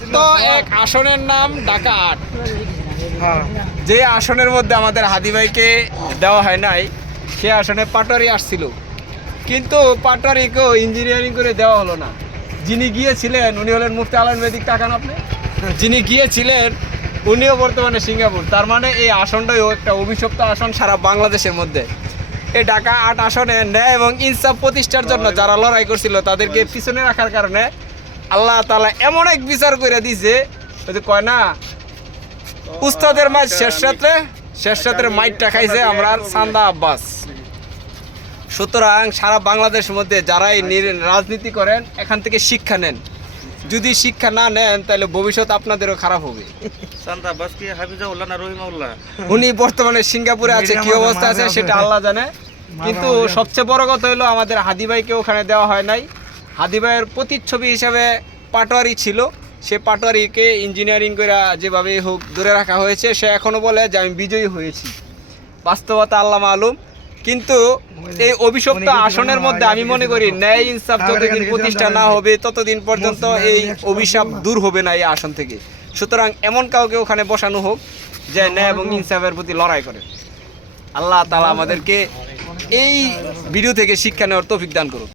মাত্র এক আসনের নাম ঢাকা ৮। যে আসনের মধ্যে আমাদের হাদি ভাইকে দেওয়া হয় নাই, সে আসনে পাটোয়ারি আসছিল, কিন্তু পাটোয়ারিকেও ইঞ্জিনিয়ারিং করে দেওয়া হলো না। যিনি গিয়েছিলেন উনি হলেন মুফতি আলম মেদিক টাকান আপনি, যিনি গিয়েছিলেন উনিও বর্তমানে সিঙ্গাপুর। তার মানে এই আসনটাও একটা অভিশপ্ত আসন সারা বাংলাদেশের মধ্যে। এই ঢাকা ৮ আসনে ন্যায় এবং ইনসাফ প্রতিষ্ঠার জন্য যারা লড়াই করছিল তাদেরকে পিছনে রাখার কারণে আল্লাহ তাআলা এমন এক বিচার করে দিয়েছে, ওই যে কয় না উস্তাদের মাইট শেষ রাত্রে মাইটটা খাইছে আমরা চান্দা আব্বাস। সুতরাং সারা বাংলাদেশের মধ্যে যারাই রাজনীতি করেন এখান থেকে শিক্ষা নেন। যদি শিক্ষা না নেন তাহলে ভবিষ্যৎ আপনাদেরও খারাপ হবে। উনি বর্তমানে সিঙ্গাপুরে আছে, কি অবস্থা আছে সেটা আল্লাহ জানে। কিন্তু সবচেয়ে বড় কথা হলো আমাদের হাদি ভাইকে ওখানে দেওয়া হয় নাই। হাদি ভাইয়ের প্রতিচ্ছবি হিসাবে পাটোয়ারি ছিল, সে পাটোয়ারিকে ইঞ্জিনিয়ারিং করে যেভাবে হোক ধরে রাখা হয়েছে। সে এখনও বলে যে আমি বিজয়ী হয়েছি, বাস্তবতা আল্লাহ মালুম। কিন্তু এই অভিশপ্ত আসনের মধ্যে আমি মনে করি ন্যায় ইনসাফ যতদিন প্রতিষ্ঠা না হবে ততদিন পর্যন্ত এই অভিশাপ দূর হবে না এই আসন থেকে। সুতরাং এমন কাউকে ওখানে বসানো হোক যে ন্যায় এবং ইনসাফের প্রতি লড়াই করে। আল্লাহ তাআলা আমাদেরকে এই ভিডিও থেকে শিক্ষা নেওয়ার তৌফিক দান করুন।